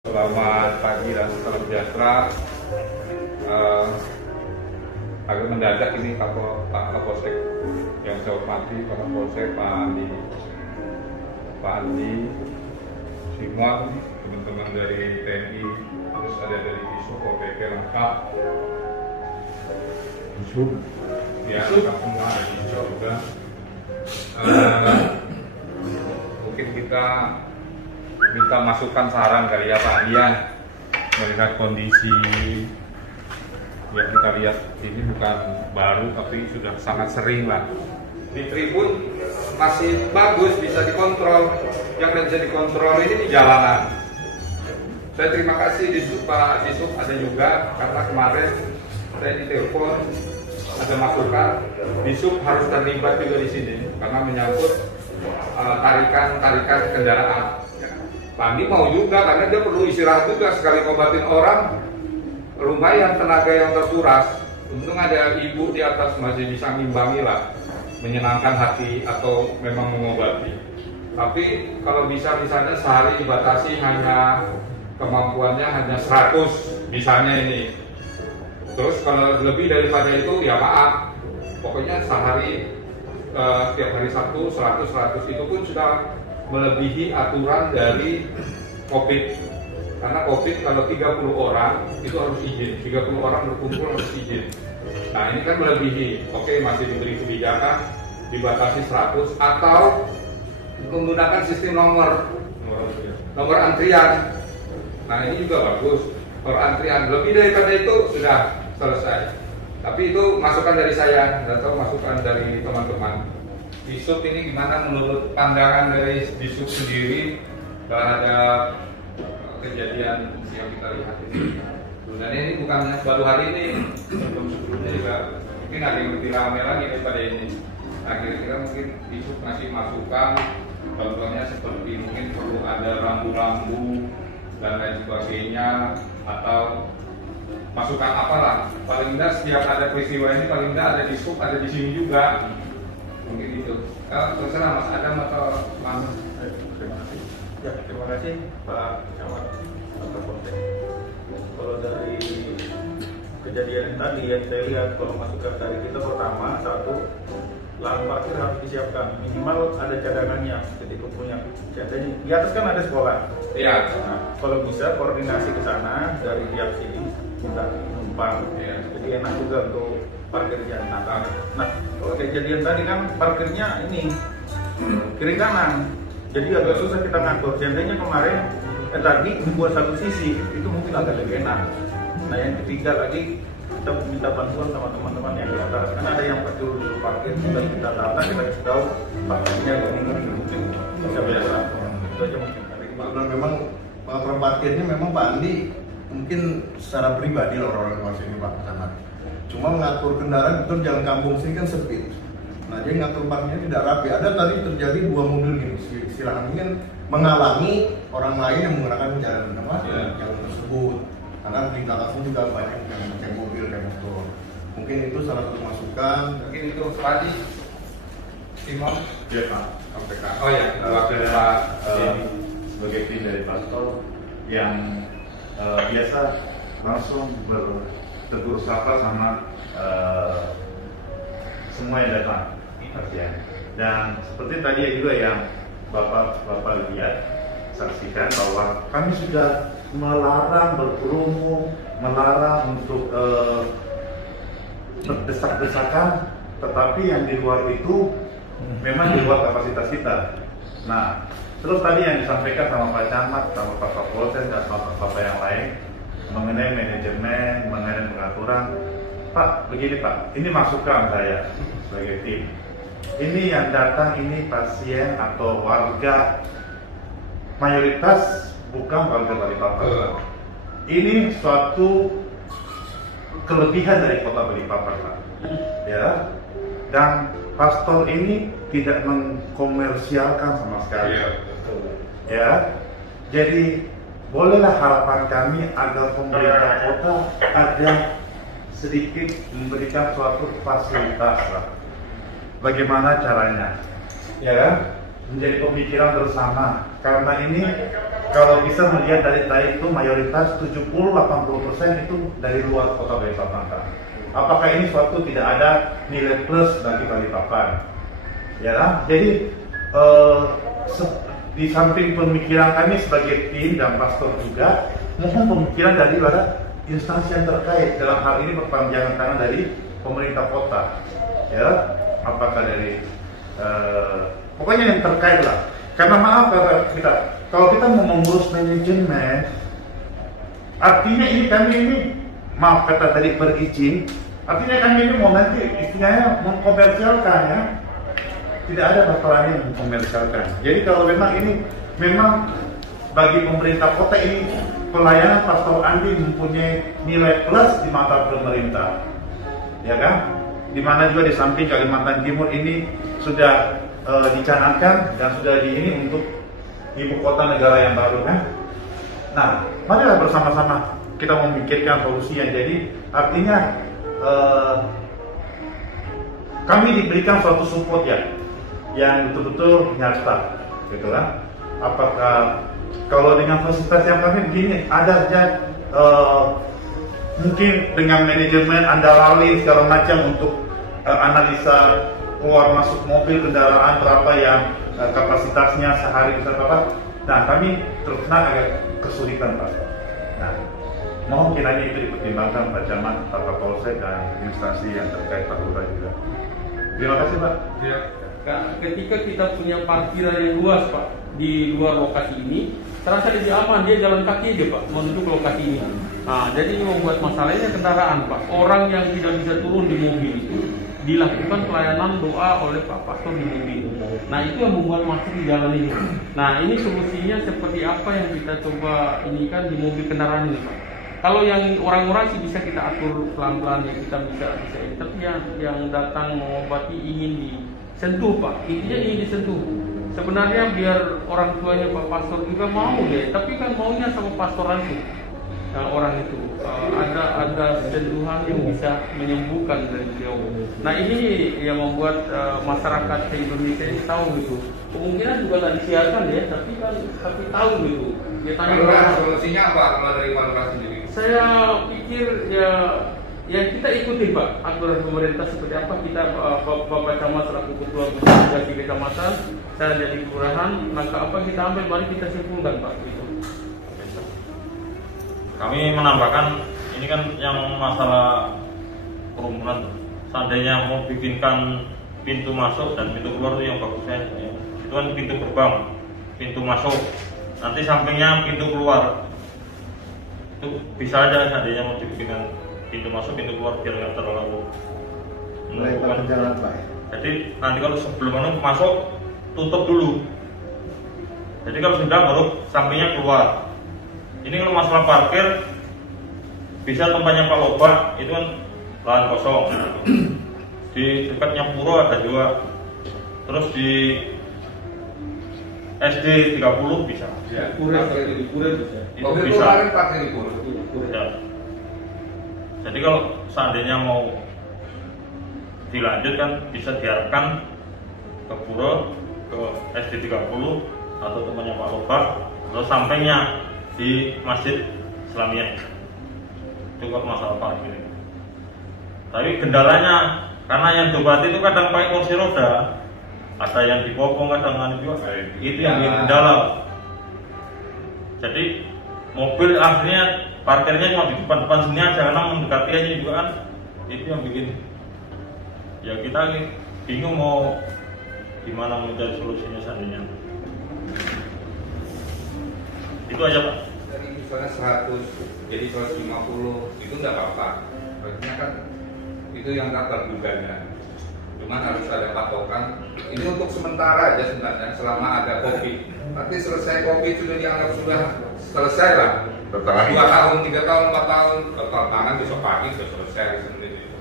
Selamat pagi dan salam sejahtera. Agak mendadak ini Pak Kapolsek yang saya hormati, Pak Kapolsek, Pak Andi, semua teman-teman dari TNI, terus ada dari ISU, OPP lengkap, ya lengkap semua, dari ISU juga. Mungkin kita minta masukan saran kali ya Pak Dian, melihat kondisi yang kita lihat ini bukan baru tapi sudah sangat sering lah. Di tribun masih bagus, bisa dikontrol. Yang tidak bisa dikontrol ini di jalanan. Saya terima kasih di Pak Disub ada juga, karena kemarin saya ditelepon ada masukan Disub harus terlibat juga di sini karena menyangkut tarikan kendaraan. Pak Andi mau juga karena dia perlu istirahat juga, sekali ngobatin orang lumayan tenaga yang terkuras. Untung ada ibu di atas masih bisa ngimbangi lah, menyenangkan hati atau memang mengobati. Tapi kalau bisa misalnya sehari dibatasi hanya kemampuannya hanya 100 misalnya ini. Terus kalau lebih daripada itu ya maaf, pokoknya sehari tiap hari Sabtu 100 itu pun sudah melebihi aturan dari COVID. Karena COVID kalau 30 orang itu harus izin, 30 orang berkumpul harus izin. Nah ini kan melebihi, oke masih diberi kebijakan dibatasi 100 atau menggunakan sistem nomor antrian. Nah ini juga bagus, nomor antrian lebih daripada itu sudah selesai. Tapi itu masukan dari saya atau masukan dari teman-teman. Disub ini gimana menurut pandangan dari Disub sendiri terhadap kejadian yang kita lihat ini? Dan ini bukan baru hari ini, sebelumnya juga mungkin ada yang lebih ramai lagi daripada ini. Nah kira-kira mungkin Disub ngasih masukan, contohnya seperti mungkin perlu ada rambu-rambu dan lain sebagainya, atau masukan apalah. Paling tidak setiap ada peristiwa ini paling tidak ada Disub ada di sini juga. Mungkin itu. Terserah Mas Adam atau Mas. Terima kasih. Ya, terima kasih Pak Camat atau Polsek. Kalau dari kejadian yang tadi yang saya lihat, kalau masukan dari kita pertama, satu, lahan parkir harus disiapkan, minimal ada cadangannya ketika punya. Jadi di atas kan ada sekolah. Iya. Nah, kalau bisa koordinasi ke sana dari pihak sini minta numpang. Ya. Jadi enak juga untuk parkirnya. Nah, kalau kejadian tadi kan parkirnya ini kiri kanan, jadi agak susah kita ngatur. Seandainya kemarin tadi dibuat satu sisi, itu mungkin agak lebih enak. Nah, yang ketiga lagi kita minta bantuan sama teman-teman yang di atas, karena ada yang dulu parkir, kita datang kita kasih tahu parkirnya ini mungkin bisa biasa. Itu aja mungkin. Dan memang pengaturan parkirnya memang Pak Andi mungkin secara pribadi orang-orang luar sini Pak Camat. Cuma mengatur kendaraan betul jalan kampung sini kan sempit. Nah jadi ngatur parkirnya tidak rapi. Ada tadi terjadi 2 mobil gini, silakan ingin menghalangi orang lain yang menggunakan jalan jalan tersebut. Karena di belakang juga banyak yang pakai mobil dan motor. Mungkin itu salah satu masukan. Mungkin itu Padi, Simon. Ya Pak. Oh ya, wakil Pak. Sebagai tim dari Pastor yang biasa langsung bertegur sapa sama semua yang datang ya. Dan seperti tadi juga yang Bapak lihat, saksikan bahwa kami sudah melarang berkerumun, melarang untuk berdesak-desakan, tetapi yang di luar itu memang di luar kapasitas kita. Nah, terus tadi yang disampaikan sama Pak Camat, sama Pak Kapolsek dan sama Bapak yang lain mengenai manajemen, mengenai pengaturan. Pak, begini Pak, ini masukan saya sebagai tim. Ini yang datang ini pasien atau warga, mayoritas bukan warga Balikpapan. Ini suatu kelebihan dari kota Balikpapan Pak. Ya, dan Pastor ini tidak mengkomersialkan sama sekali. Ya, jadi bolehlah harapan kami agar pemerintah kota ada sedikit memberikan suatu fasilitas lah. Bagaimana caranya? Ya, menjadi pemikiran bersama. Karena ini kalau bisa melihat dari tadi itu mayoritas 70-80% itu dari luar kota Balikpapan. Apakah ini suatu tidak ada nilai plus bagi Balikpapan? Ya kan? Jadi di samping pemikiran kami sebagai tim dan pastor juga, mohon pemikiran dari instansi yang terkait, dalam hal ini perpanjangan tangan dari pemerintah kota, ya, apakah dari pokoknya yang terkait lah. Karena maaf kalau kita mau mengurus manajemen, artinya ini kami ini, maaf kata tadi berizin, artinya kami ini mau nanti istilahnya mengkomersialkan, ya. Tidak ada masalah yang mengkomersialkan. Jadi kalau memang ini memang bagi pemerintah kota ini pelayanan Pastor Andi mempunyai nilai plus di mata pemerintah, ya kan? Dimana juga di samping Kalimantan Timur ini sudah dicanangkan dan sudah ini untuk ibu kota negara yang baru, kan? Nah, marilah bersama-sama kita memikirkan solusi yang jadi artinya kami diberikan suatu support ya, yang betul-betul nyata, gitu kan? Apakah kalau dengan fasilitas yang kami begini ada saja mungkin dengan manajemen Anda lalui segala macam untuk analisa keluar masuk mobil kendaraan berapa yang kapasitasnya sehari bisa berapa. Nah, kami terus terang agak kesulitan, Pak. Nah, mohon kiranya itu dipertimbangkan Pak Camat, Pak Kapolsek dan instansi yang terkait, Pak Lurah juga. Terima kasih, Pak. Ya. Ketika kita punya parkiran yang luas, Pak, di luar lokasi ini, terasa lebih aman, dia jalan kaki aja, Pak, menuju ke lokasi ini. Nah, jadi ini membuat masalahnya kendaraan, Pak. Orang yang tidak bisa turun di mobil itu dilakukan pelayanan doa oleh Pak Pastor di mobil. Nah, itu yang membuat masuk di jalan ini. Nah, ini solusinya seperti apa yang kita coba ini kan di mobil kendaraan ini, Pak. Kalau yang orang-orang sih bisa kita atur pelan-pelan, ya kita bisa. Tapi yang datang mengobati ingin disentuh, Pak. Intinya ingin disentuh. Sebenarnya biar orang tuanya Pak Pastor juga mau deh, tapi kan maunya sama pastoran itu. Nah, orang itu ada sentuhan yang bisa menyembuhkan dari beliau. Nah, ini yang membuat masyarakat Indonesia ini tahu gitu. Kemungkinan juga nggak disiarkan ya, tapi tahu gitu. Dia tanya solusinya apa kalau dari Pak Lurah sendiri? Saya pikir ya kita ikuti, Pak, aturan pemerintah seperti apa. Kita Bapak Camat selaku ketua organisasi kecamatan, saya jadi kelurahan, langkah apa kita ambil, mari kita simpulkan, Pak. Gitu. Kami menambahkan ini kan yang masalah kerumunan. Seandainya mau bikinkan pintu masuk dan pintu keluar itu yang bagusnya itu kan pintu gerbang, pintu masuk, nanti sampingnya pintu keluar. Itu bisa aja seandainya mau dibikinkan pintu masuk, pintu keluar biar nggak terlalu menentukan jalan, Pak. Jadi nanti kalau sebelum masuk tutup dulu. Jadi kalau sudah baru sampingnya keluar. Ini kalau masalah parkir bisa tempatnya Pak Loba itu kan lahan kosong. Di dekatnya Puro ada juga. Terus di SD 30 bisa. Ya, di Pura bisa. Itu bisa. Ya. Jadi kalau seandainya mau dilanjut kan bisa diarahkan ke Puro, ke SD 30 atau tempatnya Pak Loba, terus sampainya di Masjid Islamiyah. Itu kok masalah parkir. Tapi kendalanya karena yang diobat itu kadang pakai kursi roda, ada yang dipopong kadang juga. Itu yang bikin kendala. Jadi mobil akhirnya parkirnya cuma di depan sini aja karena mendekati aja juga kan. Itu yang bikin ya kita bingung mau gimana mencari solusinya seandainya. Itu aja, Pak. Dari misalnya 100 jadi 150 itu nggak apa-apa. Artinya kan itu yang tak terduga. Cuman harus ada patokan. Ini untuk sementara aja sebenarnya selama ada COVID. Nanti selesai COVID sudah dianggap sudah selesai lah. 2 tahun, 3 tahun, 4 tahun, tangan besok pagi sudah selesai sebenarnya itu.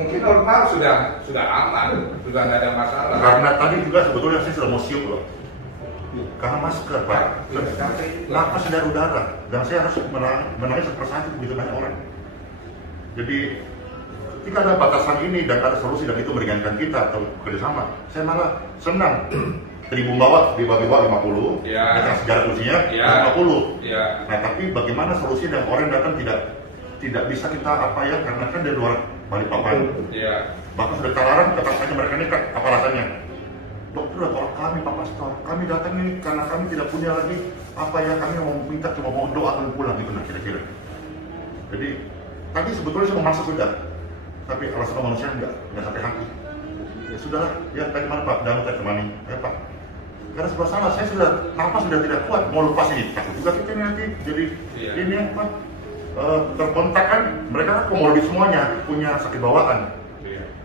Mungkin normal sudah aman, sudah nggak ada masalah. Karena tadi juga sebetulnya saya sudah mau siup loh. Karena masker, Pak. Napas dan udara. Dan saya harus menangis sepersatu begitu banyak orang. Jadi ketika ada batasan ini dan ada solusi dan itu meringankan kita atau kerjasama, saya malah senang. tribun bawah dibagi bawah 50, Ya. dengan sejarah kursinya Ya. 50. Ya. Nah tapi bagaimana solusinya dan orang datang tidak bisa kita apa ya, karena kan dari luar Balikpapan. Ya. Bahkan sudah tawaran tetap saja mereka nekat, apa alasannya? Dokter, tolong kami Pak Pastor, kami datang ini karena kami tidak punya lagi apa ya, kami mau minta cuma mau doa dan pulang gitu nah kira-kira. Jadi tadi sebetulnya saya mau masuk sudah, tapi alasan manusia nggak sampai hati. Ya sudah, ya bagaimana Pak, dan saya temani, ya Pak. Karena sebelah sana saya sudah napas sudah tidak kuat, mau lepas ini takut juga kita nanti jadi ini apa terkontak kan, mereka kan komorbid semuanya, punya sakit bawaan.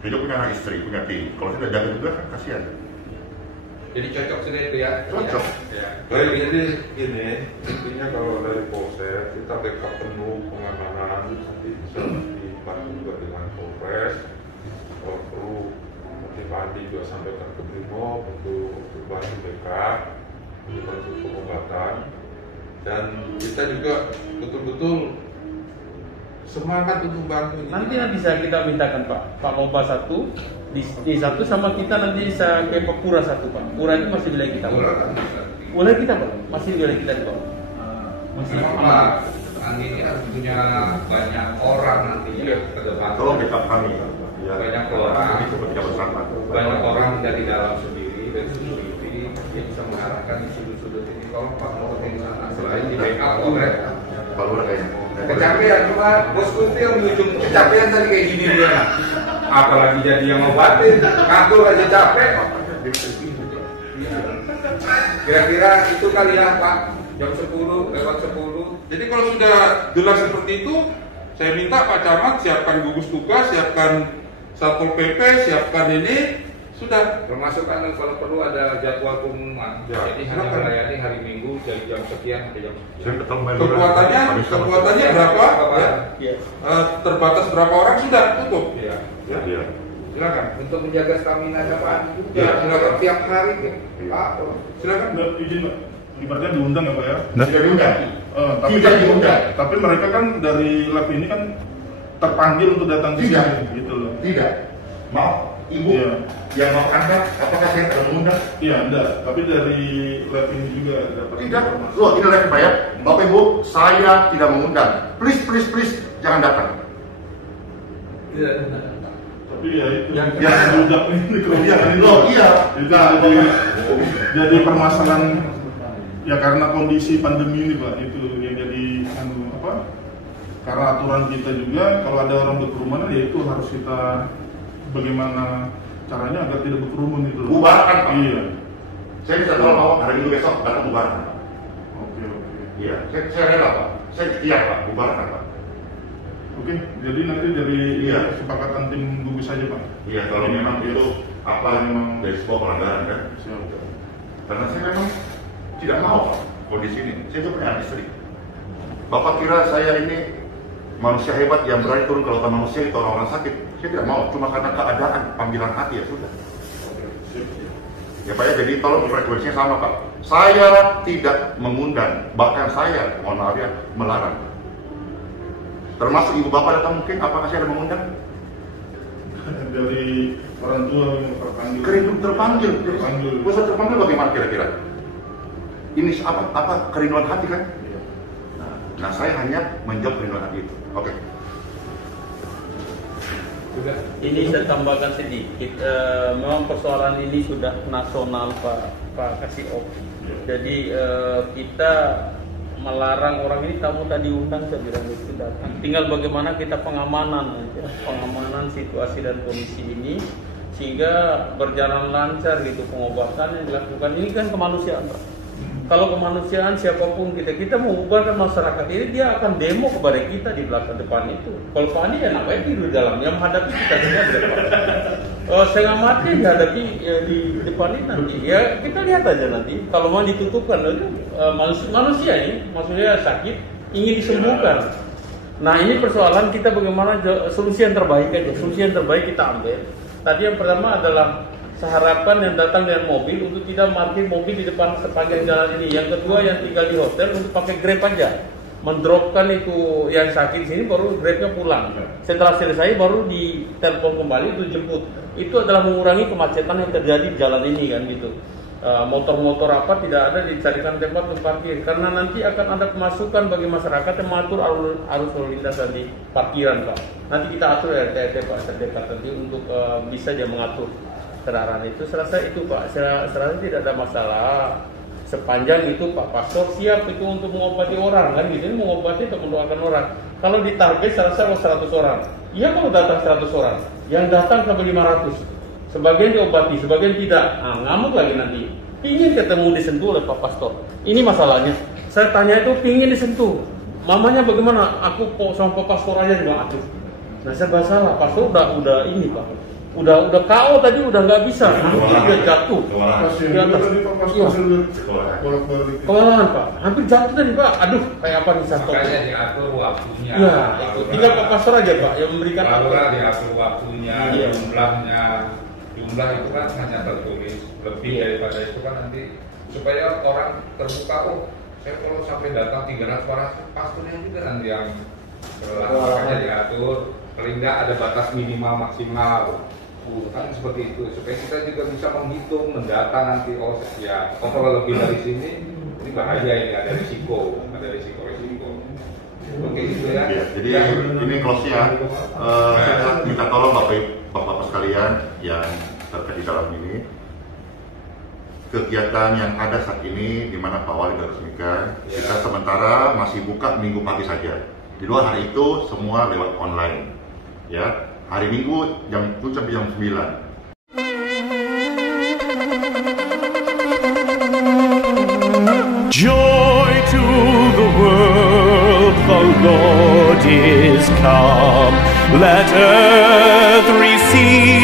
Dia punya anak istri, punya tim. Kalau tidak jaga juga kan kasihan. Jadi cocok sudah itu ya? Cocok. Ya. Baik, jadi ini intinya kalau dari Polsek kita backup penuh pengamanan, nanti bisa dibantu juga dengan Polres. Kalau perlu nanti Pak Andi juga sampaikan ke Brimob untuk bantu backup, untuk bantu pengobatan, dan kita juga betul-betul semangat untuk bantu ini. Nanti bisa kita mintakan Pak Loba 1 di 1 sama kita nanti bisa ke Pura 1 Pak. Pura itu masih wilayah kita. Wilayah kita Pak, masih wilayah kita Pak. Masih Pak Andi ini harus punya banyak orang nantinya ke depan. Tolong backup kami. Ya, Banyak orang. Ini seperti bersama. Banyak orang dari dalam sendiri, dari security yang bisa mengarahkan di sudut-sudut ini. Kalau Pak mau ke sana, selain di backup oleh Baru kayaknya. kecapean, cuma bos Kunti yang ujung kecapean tadi kayak gini dia. Apalagi jadi yang ngobatin, ngatur aja capek. Kira-kira itu kali ya Pak, jam 10, lewat 10. Jadi kalau sudah jelas seperti itu, saya minta Pak Camat siapkan gugus tugas, siapkan Satpol PP, siapkan ini, sudah. Termasuk kan kalau perlu ada jadwal pengumuman. Ya, Jadi hanya silakan. melayani hari Minggu dari jam sekian sampai jam sekian. Saya ketemu Kekuatannya berapa? Ya. Iya. Terbatas berapa orang sudah tutup. Ya. Ya. Silakan untuk menjaga stamina Pak Andi juga. Ya, Silakan tiap hari Pak. Silakan. Izin Pak, ibaratnya diundang ya Pak ya. Tidak diundang. Tapi Tidak diundang. Tapi mereka kan dari lab ini kan terpanggil untuk datang ke Tidak. sini gitu loh. Tidak. Maaf, Ibu. Iya. Yang mau Anda, apakah saya tidak mengundang? Iya, enggak. Tapi dari lab ini juga dapat Tidak. informasi. Loh, ini lagi Pak ya. Bapak Ibu, saya tidak mengundang. Please, jangan datang. Tapi ya itu Yang budak ini kerjaan itu. Loh, iya. Itu jadi permasalahan ya karena kondisi pandemi ini Pak, itu yang jadi karena aturan kita juga kalau ada orang berkerumun ya itu harus kita bagaimana caranya agar tidak berkerumun itu loh. Bubarkan, Pak. Iya. Saya bisa tolong bawa hari Minggu besok datang bubarkan. Oke. Iya, saya rela Pak. Saya setia Pak, bubarkan Pak. Oke, jadi nanti dari Iya. kesepakatan tim gugus saja Pak. Iya, kalau memang itu apa Memang. dari sebuah pelanggaran kan? Siap. Karena saya memang tidak mau Pak, kondisi ini. Saya juga punya anak istri. Bapak kira saya ini manusia hebat yang berani turun ke lautan manusia itu orang-orang sakit? Saya tidak mau, cuma karena keadaan, panggilan hati ya sudah. Ya Pak ya, jadi tolong frekuensinya sama Pak. Saya tidak mengundang, bahkan saya, mohon maaf ya, melarang. Termasuk ibu bapak datang mungkin, apakah saya ada mengundang? Dari orang tua yang terpanggil. Terpanggil. Terpanggil. Pusat terpanggil bagaimana kira-kira? Ini apa kerinduan hati kan? Nah saya hanya menjawab kerinduan hati itu. Oke. Ini saya tambahkan sedikit, memang persoalan ini sudah nasional Pak Kasih. Jadi kita melarang orang ini tamu tadi undang saya bilang itu datang. Tinggal bagaimana kita pengamanan situasi dan kondisi ini sehingga berjalan lancar gitu pengobatan yang dilakukan. Ini kan kemanusiaan Pak. Kalau kemanusiaan siapapun kita mau ubahkan masyarakat ini, dia akan demo kepada kita di belakang depan itu. Kalau Pak Andi ya namanya di dalamnya menghadapi kita semua di depan. Setengah mati dihadapi di depan ini nanti. Ya kita lihat aja nanti. Kalau mau ditutupkan itu manusia ini, maksudnya sakit ingin disembuhkan. Nah ini persoalan kita bagaimana solusi yang terbaik aja. Solusi yang terbaik kita ambil. Tadi yang pertama adalah seharapan yang datang dengan mobil untuk tidak parkir mobil di depan sepanjang jalan ini. Yang kedua yang tinggal di hotel untuk pakai Grab aja, mendropkan itu yang sakit di sini baru Grabnya pulang. Setelah selesai baru ditelepon kembali untuk jemput. Itu adalah mengurangi kemacetan yang terjadi di jalan ini kan gitu. motor-motor apa tidak ada dicarikan tempat untuk parkir, karena nanti akan ada pemasukan bagi masyarakat yang mengatur arus lalu lintas di parkiran Pak. Nanti kita atur RT Pak terdekat nanti untuk bisa dia mengatur kendaraan itu. Serasa itu Pak, serasa tidak ada masalah sepanjang itu Pak Pastor siap itu untuk mengobati orang kan gitu, ini mengobati atau mendoakan orang. Kalau ditarget serasa 100 orang, iya kalau datang 100 orang, yang datang sampai 500. Sebagian diobati, sebagian tidak. Nah, ngamuk lagi nanti. Pingin ketemu disentuh oleh Pak Pastor. Ini masalahnya. Saya tanya itu pingin disentuh. Mamanya bagaimana? Aku kok sama Pak Pastor aja juga aduh. Nah serba salah. Pastor udah ini Pak. Udah KO tadi udah nggak bisa. Hampir dia jatuh. Di atas. Kewalahan Pak. Hampir jatuh tadi Pak. Aduh kayak apa nih satu. Makanya diatur waktunya. Iya. Itu. Tinggal Pak Pastor aja Pak yang memberikan. Barulah diatur waktunya, jumlahnya. Jumlah itu kan hanya tertulis, lebih daripada itu kan nanti supaya orang terbuka, oh saya kalau sampai datang 300 orang pasturnya juga nanti yang makanya diatur, paling nggak ada batas minimal maksimal, kan seperti itu supaya kita juga bisa menghitung, mendata nanti oh ya kalau lebih dari sini ini bahaya ini ada risiko. Oke gitu ya. Jadi ini close ya. Saya minta tolong Bapak sekalian yang terkait di dalam ini. Kegiatan yang ada saat ini di mana Pak Wali diresmikan, kita sementara masih buka Minggu pagi saja. Di luar hari itu semua lewat online. Ya, hari Minggu jam 7 sampai jam 9. Joy to the world, the Lord is come. Let earth receive